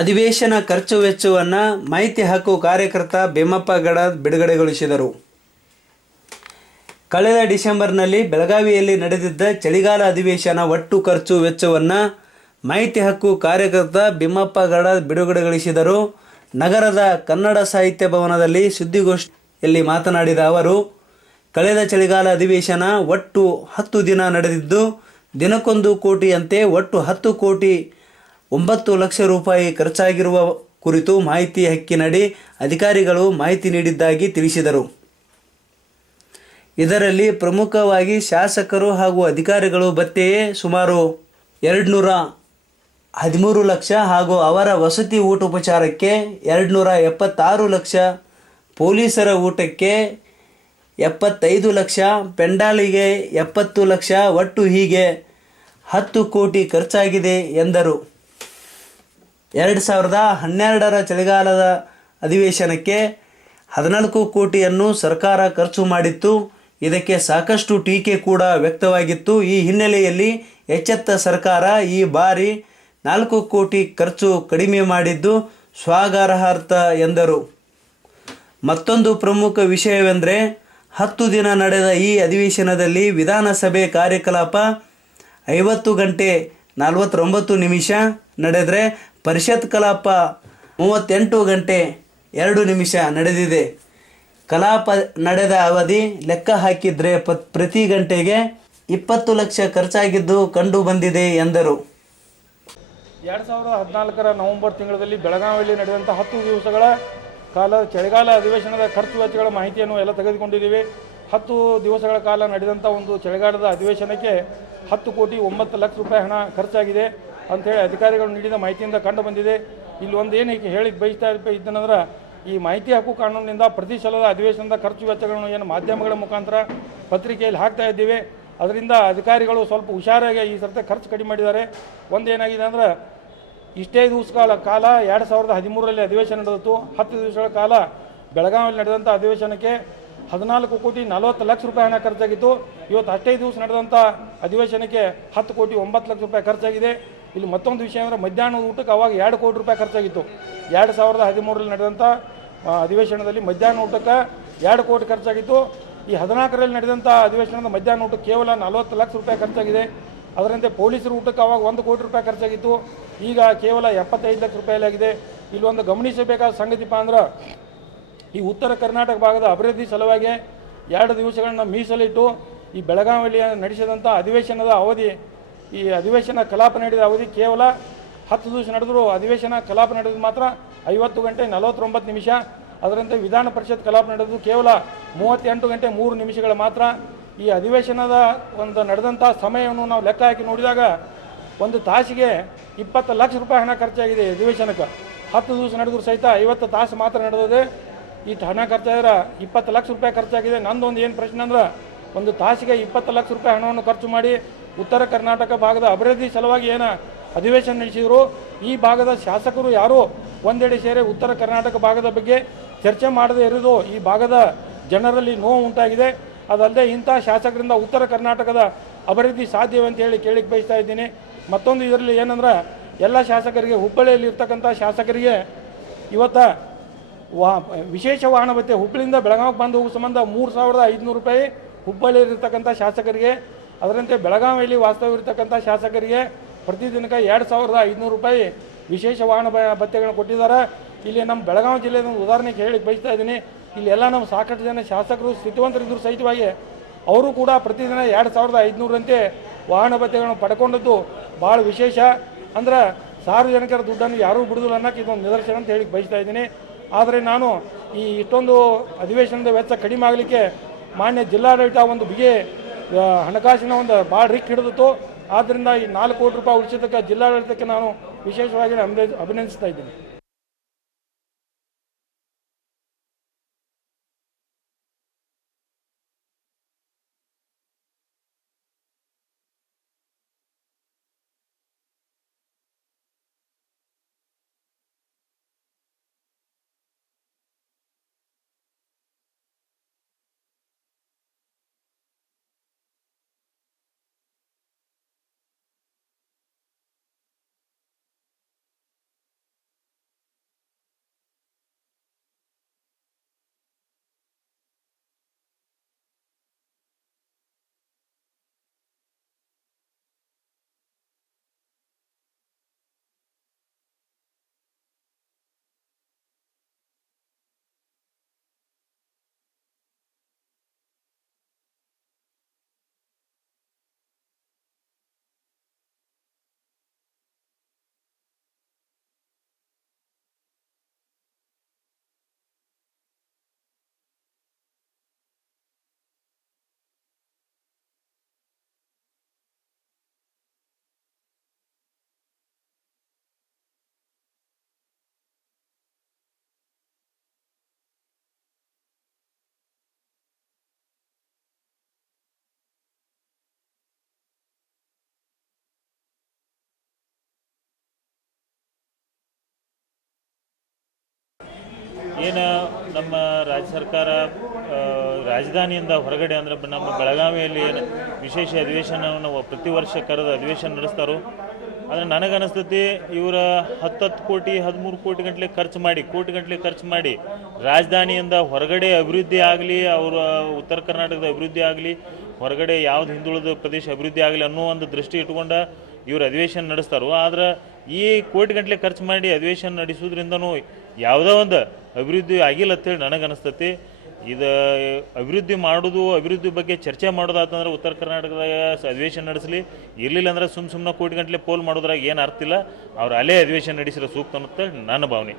ಅಧಿವೇಶನ ಖರ್ಚು ವೆಚ್ಚವನ್ನು ಮಾಹಿತಿ ಹಕ್ಕು ಕಾರ್ಯಕರ್ತ ಭೀಮಪ್ಪ ಗಡದ್ ಬಿಡುಗಡೆಗೊಳಿಸಿದರು. ಕಳೆದ ಡಿಸೆಂಬರ್ನಲ್ಲಿ ಬೆಳಗಾವಿಯಲ್ಲಿ ನಡೆದಿದ್ದ ಚಳಿಗಾಲ ಅಧಿವೇಶನ ಒಟ್ಟು ಖರ್ಚು ವೆಚ್ಚವನ್ನು ಮಾಹಿತಿ ಹಕ್ಕು ಕಾರ್ಯಕರ್ತ ಭೀಮಪ್ಪ ಗಡದ್ ಬಿಡುಗಡೆಗೊಳಿಸಿದರು. ನಗರದ ಕನ್ನಡ ಸಾಹಿತ್ಯ ಭವನದಲ್ಲಿ ಸುದ್ದಿಗೋಷ್ಠಿಯಲ್ಲಿ ಮಾತನಾಡಿದ ಅವರು, ಕಳೆದ ಚಳಿಗಾಲ ಅಧಿವೇಶನ ಒಟ್ಟು 10 ದಿನ ನಡೆದಿದ್ದು ದಿನಕ್ಕೊಂದು ಕೋಟಿಯಂತೆ ಒಟ್ಟು 10 ಕೋಟಿ 9 ಲಕ್ಷ ರೂಪಾಯಿ ಖರ್ಚಾಗಿರುವ ಕುರಿತು ಮಾಹಿತಿ ಹಕ್ಕಿನಡಿ ಅಧಿಕಾರಿಗಳು ಮಾಹಿತಿ ನೀಡಿದ್ದಾಗಿ ತಿಳಿಸಿದರು. ಇದರಲ್ಲಿ ಪ್ರಮುಖವಾಗಿ ಶಾಸಕರು ಹಾಗೂ ಅಧಿಕಾರಿಗಳು ಭತ್ಯೆಯೇ ಸುಮಾರು 213 ಲಕ್ಷ ಹಾಗೂ ಅವರ ವಸತಿ ಊಟೋಪಚಾರಕ್ಕೆ 276 ಲಕ್ಷ, ಪೊಲೀಸರ ಊಟಕ್ಕೆ 75 ಲಕ್ಷ, ಪೆಂಡಾಲಿಗೆ 70 ಲಕ್ಷ, ಒಟ್ಟು ಹೀಗೆ 10 ಕೋಟಿ ಖರ್ಚಾಗಿದೆ ಎಂದರು. 2012ರ ಚಳಿಗಾಲದ ಅಧಿವೇಶನಕ್ಕೆ 14 ಕೋಟಿಯನ್ನು ಸರ್ಕಾರ ಖರ್ಚು ಮಾಡಿತ್ತು. ಇದಕ್ಕೆ ಸಾಕಷ್ಟು ಟೀಕೆ ಕೂಡ ವ್ಯಕ್ತವಾಗಿತ್ತು. ಈ ಹಿನ್ನೆಲೆಯಲ್ಲಿ ಎಚ್ಚೆತ್ತ ಸರ್ಕಾರ ಈ ಬಾರಿ 4 ಕೋಟಿ ಖರ್ಚು ಕಡಿಮೆ ಮಾಡಿದ್ದು ಸ್ವಾಗತಾರ್ಹ ಎಂದರು. ಮತ್ತೊಂದು ಪ್ರಮುಖ ವಿಷಯವೆಂದರೆ 10 ದಿನ ನಡೆದ ಈ ಅಧಿವೇಶನದಲ್ಲಿ ವಿಧಾನಸಭೆ ಕಾರ್ಯಕಲಾಪ 50 ಗಂಟೆ 49 ನಿಮಿಷ ನಡೆದರೆ ಪರಿಷತ್ ಕಲಾಪ 38 ಗಂಟೆ 2 ನಿಮಿಷ ನಡೆದಿದೆ. ಕಲಾಪ ನಡೆದ ಅವಧಿ ಲೆಕ್ಕ ಹಾಕಿದರೆ ಪ್ರತಿ ಗಂಟೆಗೆ 20 ಲಕ್ಷ ಖರ್ಚಾಗಿದ್ದು ಕಂಡು ಬಂದಿದೆ ಎಂದರು. 2014ರ ನವೆಂಬರ್ ತಿಂಗಳಲ್ಲಿ ಬೆಳಗಾವಿಯಲ್ಲಿ ನಡೆದಂಥ 10 ದಿವಸಗಳ ಕಾಲ ಚಳಿಗಾಲ ಅಧಿವೇಶನದ ಖರ್ಚು ವೆಚ್ಚಗಳ ಮಾಹಿತಿಯನ್ನು ಎಲ್ಲ ತೆಗೆದುಕೊಂಡಿದ್ದೀವಿ. 10 ದಿವಸಗಳ ಕಾಲ ನಡೆದಂಥ ಒಂದು ಚಳಿಗಾಲದ ಅಧಿವೇಶನಕ್ಕೆ 10 ಕೋಟಿ 9 ಲಕ್ಷ ರೂಪಾಯಿ ಹಣ ಖರ್ಚಾಗಿದೆ ಅಂಥೇಳಿ ಅಧಿಕಾರಿಗಳು ನೀಡಿದ ಮಾಹಿತಿಯಿಂದ ಕಂಡು ಬಂದಿದೆ. ಇಲ್ಲಿ ಒಂದು ಏನು ಹೇಳಿ ಬಯಸ್ತಾ ಇದ್ದೇನೆಂದ್ರೆ, ಈ ಮಾಹಿತಿ ಹಕ್ಕು ಕಾನೂನಿನಿಂದ ಪ್ರತಿ ಸಲದ ಅಧಿವೇಶನದ ಖರ್ಚು ವೆಚ್ಚಗಳನ್ನು ಏನು ಮಾಧ್ಯಮಗಳ ಮುಖಾಂತರ ಪತ್ರಿಕೆಯಲ್ಲಿ ಹಾಕ್ತಾ ಇದ್ದೀವಿ. ಅದರಿಂದ ಅಧಿಕಾರಿಗಳು ಸ್ವಲ್ಪ ಹುಷಾರಾಗಿ ಈ ಸರ್ತಿ ಖರ್ಚು ಕಡಿಮೆ ಮಾಡಿದ್ದಾರೆ. ಒಂದೇನಾಗಿದೆ ಅಂದರೆ, ಇಷ್ಟೇ ದಿವಸಗಳ ಕಾಲ 2013ರಲ್ಲಿ ಅಧಿವೇಶನ ನಡೆದಿತ್ತು. 10 ದಿವಸಗಳ ಕಾಲ ಬೆಳಗಾವಿಯಲ್ಲಿ ನಡೆದಂಥ ಅಧಿವೇಶನಕ್ಕೆ 14 ಕೋಟಿ 40 ಲಕ್ಷ ರೂಪಾಯಿ ಹಣ ಖರ್ಚಾಗಿತ್ತು. ಇವತ್ತು ಅಷ್ಟೇ ದಿವಸ ನಡೆದಂಥ ಅಧಿವೇಶನಕ್ಕೆ 10 ಕೋಟಿ 9 ಲಕ್ಷ ರೂಪಾಯಿ ಖರ್ಚಾಗಿದೆ. ಇಲ್ಲಿ ಮತ್ತೊಂದು ವಿಷಯ ಅಂದರೆ, ಮಧ್ಯಾಹ್ನದ ಊಟಕ್ಕೆ ಅವಾಗ 2 ಕೋಟಿ ರೂಪಾಯಿ ಖರ್ಚಾಗಿತ್ತು. 2013ರಲ್ಲಿ ನಡೆದಂಥ ಅಧಿವೇಶನದಲ್ಲಿ ಮಧ್ಯಾಹ್ನ ಊಟಕ್ಕೆ 2 ಕೋಟಿ ಖರ್ಚಾಗಿತ್ತು. ಈ 14ರಲ್ಲಿ ನಡೆದಂಥ ಅಧಿವೇಶನದ ಮಧ್ಯಾಹ್ನ ಊಟಕ್ಕೆ ಕೇವಲ 40 ಲಕ್ಷ ರೂಪಾಯಿ ಖರ್ಚಾಗಿದೆ. ಅದರಂತೆ ಪೊಲೀಸರ ಊಟಕ್ಕೆ ಅವಾಗ 1 ಕೋಟಿ ರೂಪಾಯಿ ಖರ್ಚಾಗಿತ್ತು. ಈಗ ಕೇವಲ 75 ಲಕ್ಷ ರೂಪಾಯಿ ಆಗಿದೆ. ಇಲ್ಲಿ ಒಂದು ಗಮನಿಸಬೇಕಾದ ಸಂಗತಿಪ್ಪ ಅಂದ್ರೆ, ಈ ಉತ್ತರ ಕರ್ನಾಟಕ ಭಾಗದ ಅಭಿವೃದ್ಧಿ ಸಲುವಾಗಿ 2 ದಿವಸಗಳನ್ನ ಮೀಸಲಿಟ್ಟು ಈ ಬೆಳಗಾವಿಯಲ್ಲಿ ನಡೆಸಿದಂಥ ಅಧಿವೇಶನದ ಅವಧಿ, ಈ ಅಧಿವೇಶನ ಕಲಾಪ ನಡೆದ ಅವಧಿ ಕೇವಲ 10 ದಿವಸ ನಡೆದರೂ ಅಧಿವೇಶನ ಕಲಾಪ ನಡೆದು ಮಾತ್ರ 50 ಗಂಟೆ 49 ನಿಮಿಷ. ಅದರಂತೆ ವಿಧಾನ ಪರಿಷತ್ ಕಲಾಪ ನಡೆದು ಕೇವಲ 38 ಗಂಟೆ 3 ನಿಮಿಷಗಳ ಮಾತ್ರ. ಈ ಅಧಿವೇಶನದ ಒಂದು ನಡೆದಂಥ ಸಮಯವನ್ನು ನಾವು ಲೆಕ್ಕ ಹಾಕಿ ನೋಡಿದಾಗ ಒಂದು ತಾಸಿಗೆ 20 ಲಕ್ಷ ರೂಪಾಯಿ ಹಣ ಖರ್ಚಾಗಿದೆ ಅಧಿವೇಶನಕ್ಕೆ. 10 ದಿವಸ ನಡೆದರೂ ಸಹಿತ 50 ತಾಸು ಮಾತ್ರ ನಡೆದಿದೆ. ಈ ಹಣ ಖರ್ಚಾದ್ರೆ 20 ಲಕ್ಷ ರೂಪಾಯಿ ಖರ್ಚಾಗಿದೆ. ನಂದೊಂದು ಏನು ಪ್ರಶ್ನೆ ಅಂದ್ರೆ, ಒಂದು ತಾಸಿಗೆ 20 ಲಕ್ಷ ರೂಪಾಯಿ ಹಣವನ್ನು ಖರ್ಚು ಮಾಡಿ ಉತ್ತರ ಕರ್ನಾಟಕ ಭಾಗದ ಅಭಿವೃದ್ಧಿ ಸಲುವಾಗಿ ಏನು ಅಧಿವೇಶನ ನಡೆಸಿದರು, ಈ ಭಾಗದ ಶಾಸಕರು ಯಾರೂ ಒಂದೆಡೆ ಸೇರಿ ಉತ್ತರ ಕರ್ನಾಟಕ ಭಾಗದ ಬಗ್ಗೆ ಚರ್ಚೆ ಮಾಡದೇ ಇರೋದು ಈ ಭಾಗದ ಜನರಲ್ಲಿ ನೋವು ಉಂಟಾಗಿದೆ. ಅದಲ್ಲದೆ ಇಂಥ ಶಾಸಕರಿಂದ ಉತ್ತರ ಕರ್ನಾಟಕದ ಅಭಿವೃದ್ಧಿ ಸಾಧ್ಯವೇ ಅಂತ ಹೇಳಿ ಕೇಳಿಕ್ಕೆ ಬಯಸ್ತಾ ಇದ್ದೀನಿ. ಮತ್ತೊಂದು ಇದರಲ್ಲಿ ಏನಂದ್ರೆ, ಎಲ್ಲ ಶಾಸಕರಿಗೆ, ಹುಬ್ಬಳ್ಳಿಯಲ್ಲಿ ಇರ್ತಕ್ಕಂಥ ಶಾಸಕರಿಗೆ ಇವತ್ತು ವಿಶೇಷ ವಾಹನ ಭತ್ಯೆ ಹುಬ್ಬಳ್ಳಿಯಿಂದ ಬೆಳಗಾವಿಗೆ ಬಂದು ಹೋಗೋ ಸಂಬಂಧ 3,500 ರೂಪಾಯಿ ಹುಬ್ಬಳ್ಳಿಯಲ್ಲಿರ್ತಕ್ಕಂಥ ಶಾಸಕರಿಗೆ, ಅದರಂತೆ ಬೆಳಗಾವಿಯಲ್ಲಿ ವಾಸ್ತವ್ಯವಿರ್ತಕ್ಕಂಥ ಶಾಸಕರಿಗೆ ಪ್ರತಿದಿನಕ್ಕೆ 2,500 ರೂಪಾಯಿ ವಿಶೇಷ ವಾಹನ ಭತ್ಯೆಗಳನ್ನು ಕೊಟ್ಟಿದ್ದಾರೆ. ಇಲ್ಲಿ ನಮ್ಮ ಬೆಳಗಾವಿ ಜಿಲ್ಲೆಯ ಒಂದು ಉದಾಹರಣೆಗೆ ಹೇಳಕ್ಕೆ ಬಯಸ್ತಾ ಇದ್ದೀನಿ. ಇಲ್ಲೆಲ್ಲ ನಮ್ಮ ಸಾಕಷ್ಟು ಜನ ಶಾಸಕರು ಸ್ಥಿತಿವಂತರಿದ್ದರೂ ಸಹಿತವಾಗಿ ಅವರು ಕೂಡ ಪ್ರತಿದಿನ 2,500ರಂತೆ ವಾಹನ ಭತ್ಯೆಗಳನ್ನು ಪಡ್ಕೊಂಡದ್ದು ಭಾಳ ವಿಶೇಷ. ಅಂದ್ರೆ ಸಾರ್ವಜನಿಕರ ದುಡ್ಡನ್ನು ಯಾರೂ ಬಿಡುದಿಲ್ಲ ಅನ್ನೋಕೆ ಇದೊಂದು ನಿದರ್ಶನ ಅಂತ ಹೇಳಿ ಬಯಸ್ತಾ ಇದ್ದೀನಿ. ಆದರೆ ನಾನು ಈ ಇಷ್ಟೊಂದು ಅಧಿವೇಶನದ ವೆಚ್ಚ ಕಡಿಮೆ ಆಗಲಿಕ್ಕೆ ಮಾನ್ಯ ಜಿಲ್ಲಾಡಳಿತ ಒಂದು ಬಿಗಿ ಹಣಕಾಸಿನ ಒಂದು ಭಾಳ ರಿಕ್ ಹಿಡಿದಿತ್ತು. ಆದ್ದರಿಂದ ಈ 4 ಕೋಟಿ ರೂಪಾಯಿ ಉಳಿಸಿದ್ದಕ್ಕೆ ಜಿಲ್ಲಾಡಳಿತಕ್ಕೆ ನಾನು ವಿಶೇಷವಾಗಿ ಅಭಿನಂದಿಸ್ತಾ ಇದ್ದೀನಿ. ಏನು ನಮ್ಮ ರಾಜ್ಯ ಸರ್ಕಾರ ರಾಜಧಾನಿಯಿಂದ ಹೊರಗಡೆ ಅಂದರೆ ನಮ್ಮ ಬೆಳಗಾವಿಯಲ್ಲಿ ಏನು ವಿಶೇಷ ಅಧಿವೇಶನವನ್ನು ಪ್ರತಿ ವರ್ಷ ಕರೆದು ಅಧಿವೇಶನ ನಡೆಸ್ತಾರೋ, ಆದರೆ ನನಗನ್ನಿಸ್ತೈತಿ ಇವರ 10 ಕೋಟಿ 13 ಕೋಟಿ ಗಂಟಲೆ ಖರ್ಚು ಮಾಡಿ ರಾಜಧಾನಿಯಿಂದ ಹೊರಗಡೆ ಅಭಿವೃದ್ಧಿ ಆಗಲಿ, ಅವರ ಉತ್ತರ ಕರ್ನಾಟಕದ ಅಭಿವೃದ್ಧಿ ಆಗಲಿ, ಹೊರಗಡೆ ಯಾವ್ದು ಹಿಂದುಳಿದ ಪ್ರದೇಶ ಅಭಿವೃದ್ಧಿ ಆಗಲಿ ಅನ್ನೋ ಒಂದು ದೃಷ್ಟಿ ಇಟ್ಕೊಂಡು ಇವರು ಅಧಿವೇಶನ ನಡೆಸ್ತಾರೋ. ಆದ್ರೆ ಈ ಕೋಟಿ ಗಂಟಲೆ ಖರ್ಚು ಮಾಡಿ ಅಧಿವೇಶನ ನಡೆಸೋದ್ರಿಂದನೂ ಯಾವುದೋ ಒಂದು ಅಭಿವೃದ್ಧಿ ಆಗಿಲ್ಲ ಅಂತೇಳಿ ನನಗನ್ನಿಸ್ತೈತಿ. ಇದು ಅಭಿವೃದ್ಧಿ ಬಗ್ಗೆ ಚರ್ಚೆ ಮಾಡೋದಾತಂದ್ರೆ ಉತ್ತರ ಕರ್ನಾಟಕದಾಗ ಅಧಿವೇಶನ ನಡೆಸಲಿ, ಇರಲಿಲ್ಲ ಅಂದ್ರೆ ಸುಮ್ಮನೆ ಕೋಟಿ ಗಂಟಲೆ ಪೋಲ್ ಮಾಡೋದ್ರಾಗ ಏನು ಅರ್ಥ ಇಲ್ಲ. ಅವ್ರು ಅಲ್ಲೇ ಅಧಿವೇಶನ ನಡೆಸಿರೋ ಸೂಕ್ತ ಅನ್ನುತ್ತೆ ನನ್ನ ಭಾವನೆ.